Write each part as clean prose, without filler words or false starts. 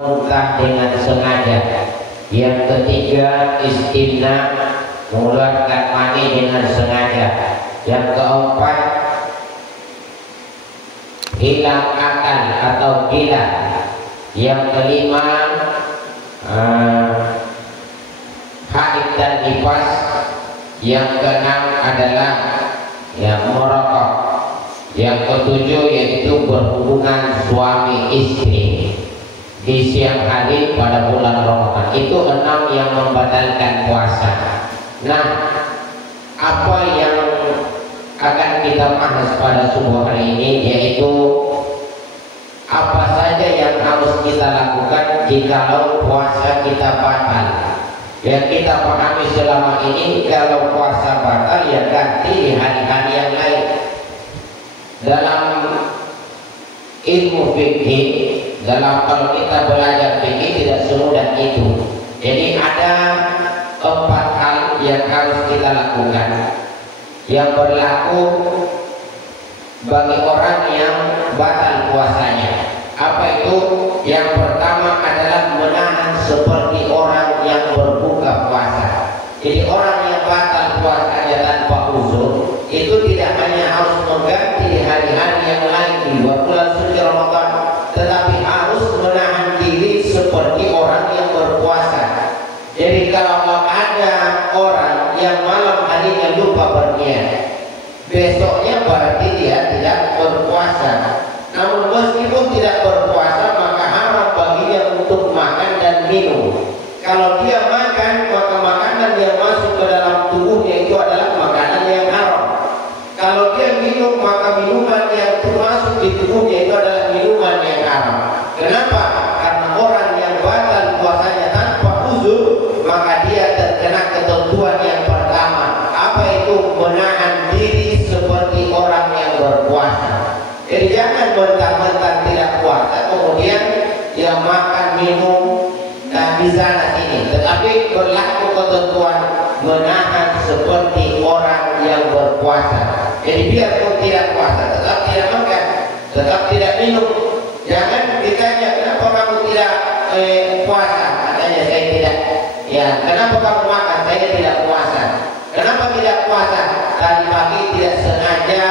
muntah dengan sengaja. Yang ketiga istimna, mengeluarkan mani dengan sengaja. Yang keempat hilang akal atau gila. Yang kelima haid dan nifas. Yang keenam adalah merokok. Yang ketujuh yaitu berhubungan suami istri di siang hari pada bulan Ramadan. Itu 6 yang membatalkan puasa. Nah, apa yang akan kita bahas pada subuh hari ini yaitu apa saja yang harus kita lakukan jikalau puasa kita batal. Yang kita pahami selama ini, kalau puasa batal ya ganti di hari-hari yang lain. Dalam ilmu fikih, kalau kita belajar fikih tidak semudah itu. Jadi ada 4 hal yang harus kita lakukan yang berlaku bagi orang yang batal puasanya. Apa itu? Yang pertama adalah menahan seperti orang yang berbuka puasa. Jadi orang yang batal puasanya tanpa uzur itu tidak hanya harus mengganti di hari-hari yang lain di luar bulan suci Ramadan, tetapi harus menahan diri seperti orang yang berpuasa. Jadi kalau ada orang yang malam harinya lupa berniat, besoknya berarti dia tidak berpuasa. Namun meskipun tidak berpuasa, maka haram baginya untuk makan dan minum. Kalau dia makan, maka makanan yang masuk ke dalam tubuhnya itu adalah makanan yang haram. Kalau dia minum, maka minuman yang masuk di tubuhnya itu adalah minuman yang haram. Kenapa? Karena orang yang batal puasanya tanpa uzur, maka dia terkena ketentuan yang pertama. Apa itu? Menahan diri seperti orang yang berpuasa. Jadi jangan mentang-mentang tidak puasa kemudian dia makan minum di sana sini, tetapi berlaku ketentuan menahan seperti orang yang berpuasa. Jadi biarpun tidak puasa tetap tidak makan, tetap tidak minum. Jangan ditanya kenapa kamu tidak puasa, katanya saya tidak. Ya, kenapa kamu makan? Saya tidak puasa. Kenapa tidak puasa? Tadi pagi tidak sengaja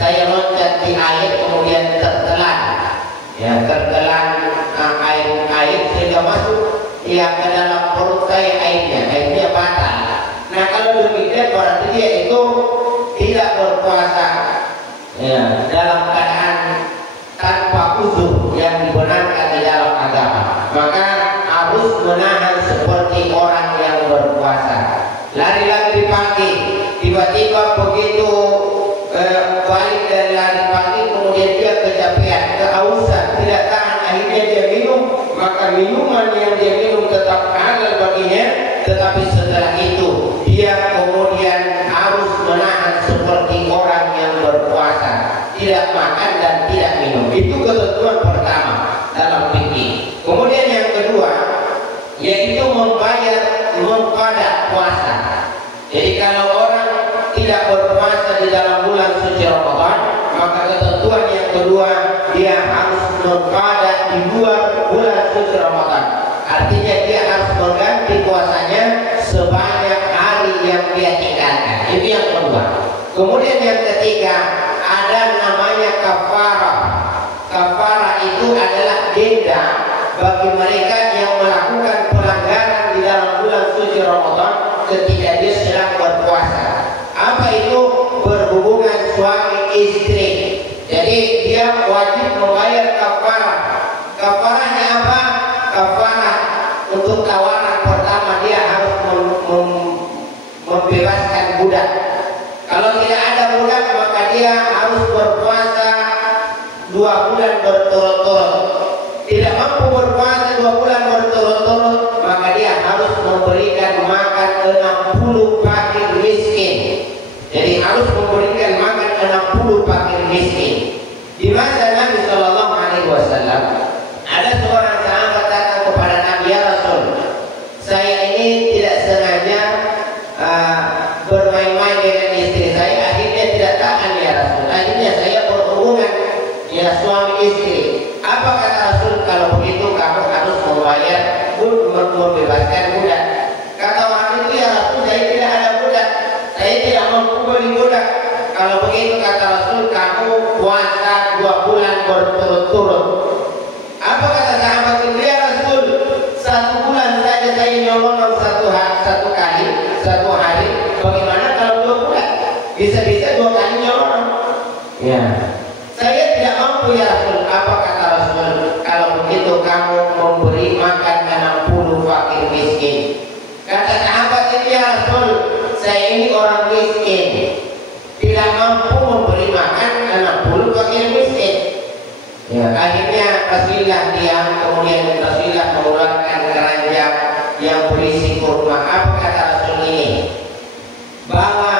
saya loncat di air kemudian tertelan. Ya, tertelan air sehingga masuk ke dalam perut saya airnya batal. Nah, kalau demikian berarti dia itu tidak berpuasa ya, dalam keadaan tanpa uzur yang dibenarkan di dalam agama. Maka harus menahan seperti orang yang berpuasa. Lari-lari di pagi, tiba-tiba begitu balik dari lari pagi kemudian dia kecapean, kehausan, tidak tahan, akhirnya dia minum. Maka minuman yang dia minum tetap halal baginya, tetapi setelah itu dia kemudian harus menahan seperti orang yang berpuasa, tidak makan dan tidak minum. Itu ketentuan pertama dalam fikih. Kemudian yang kedua yaitu membayar mengqada puasa. Jadi kalau orang tidak berpuasa di dalam bulan suci Ramadan, maka ketentuan yang kedua dia harus mengqada di luar bulan suci Ramadan. Artinya dia harus mengganti puasanya sebanyak hari yang dia tinggalkan. Itu yang kedua. Kemudian yang ketiga ada namanya kafarah. Kafarah itu adalah denda bagi mereka yang melakukan pelanggaran di dalam bulan suci Ramadan ketika dia sedang berpuasa. Apa itu? Berhubungan suami istri. Jadi dia wajib membayar kafarah. Kafarahnya apa? Kafarah untuk tawaran pertama dia harus membebaskan budak. Kalau tidak ada budak maka dia harus berpuasa 2 bulan berturut-turut. Tidak mampu berpuasa 2 bulan berturut-turut, maka dia harus memberikan makan 60 fakir miskin. Jadi harus memberikan makan 60 fakir miskin. Di masa Nabi Shallallahu Alaihi Wasallam ada seorang sahabat datang kepada Nabi, ya Rasul, saya ini tidak sengaja bermain-main dengan istri saya, akhirnya tidak tahan ya Rasul. Akhirnya saya berhubungan ya suami istri. Apa kata Rasul? Kalau begitu kamu harus membayar membebaskan budak. Kata orang itu, ya Rasul, saya tidak ada budak, saya tidak mampu beli budak. Kalau begitu kata Rasul, kamu puasa 2 bulan berturut-turut. Apa kata sahabat itu? Ya Rasul, 1 bulan saja saya nyolong satu hari. Bagaimana kalau 2 bulan? Bisa-bisa 2 kali nyolong. Ya. Saya tidak mampu ya Rasul. Apa kata Rasul? Kalau begitu kamu memberi makan 60 fakir miskin. Kata sahabat itu, ya Rasul, saya ini orang miskin, tidak mampu memberi makan 60 fakir miskin. Ya, akhirnya Rasulullah diam, kemudian Rasulullah mengeluarkan keranjang yang berisi kurma. Apa kata Rasul ini? Bahwa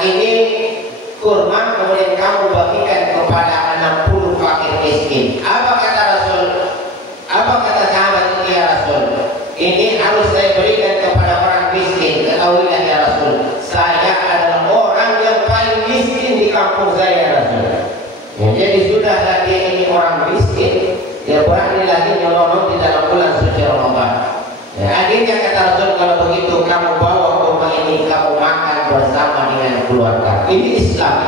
ini kurma, kemudian kamu bagikan kepada 60 fakir miskin. Apa kata Rasul? Apa kata sahabat itu, ya Rasul? Ini harus saya berikan kepada orang miskin. Ketahuilah ya Rasul, saya adalah orang yang paling miskin di kampung saya ya Rasul. Ya, jadi sudahlah dia ini orang miskin, dia berani lagi nyolong di dalam bulan suci Ramadan. Ya, akhirnya kata Rasul, kalau begitu kamu bawa kurma ini, kamu makan bersama dengan keluarga. Ini Islam.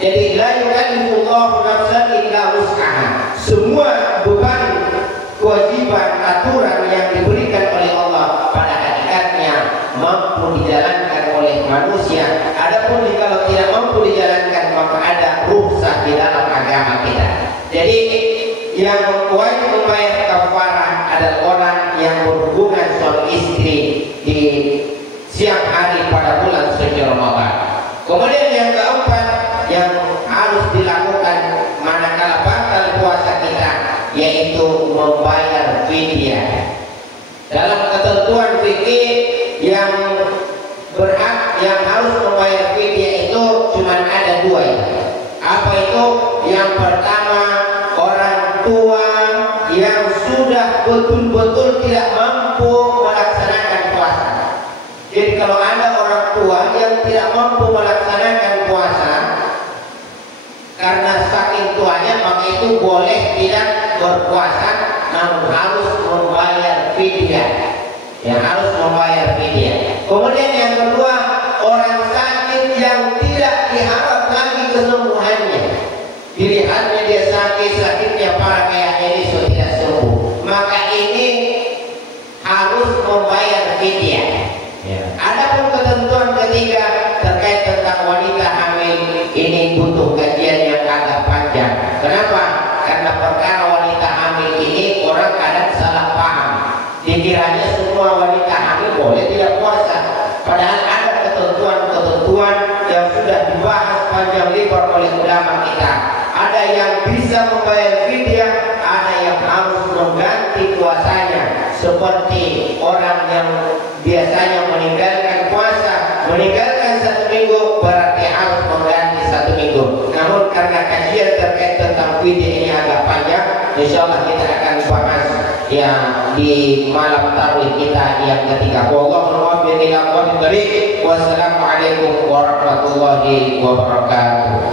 Jadi la yukallifullahu nafsan illa wus'aha. Semua beban, kewajiban, aturan yang diberikan oleh Allah pada hakikatnya mampu dijalankan oleh manusia. Adapun kalau tidak mampu dijalankan, maka ada rukhsah di dalam agama kita. Jadi yang wajib membayar kafarah adalah orang yang berhubungan suami istri di siang hari pada bulan suci Ramadan. Kemudian yang keempat yang harus dilakukan manakala batal puasa kita, yaitu membayar fidyah. Dalam ketentuan fikih yang berhak, yang harus membayar fidyah itu cuma ada 2 ya. Apa itu? Yang pertama, orang tua yang sudah betul-betul tidak mampu melaksanakan puasa. Jadi kalau ada orang tua yang tidak mampu melaksanakan puasa karena saking tuanya, maka itu boleh tidak berpuasa, namun harus membayar fidyah. Yang harus membayar fidyah. Kemudian yang kedua, orang sakit yang tidak diharap lagi kesembuhannya. Dilihatnya dia sakitnya parah kayak ini sudah tidak sembuh, maka ini harus membayar fidyah. Ya. Adapun ketentuan ketiga terkait tentang wanita hamil, ini butuh kajian yang agak panjang. Kenapa? Karena perkara wanita hamil ini orang kadang salah paham. Dikiranya semua wanita hamil boleh tidak puasa. Padahal ada ketentuan-ketentuan yang sudah dibahas panjang lebar oleh ulama kita. Ada yang bisa membayar fidyah, ada yang harus mengganti puasanya. Seperti orang yang biasanya meninggalkan puasa, meninggalkan 1 minggu, berarti harus mengganti 1 minggu. Namun karena kajian terkait tentang fidyah ini agak panjang, insya Allah kita akan bahas yang di malam tarawih kita yang ketiga. Wassalamualaikum warahmatullahi wabarakatuh.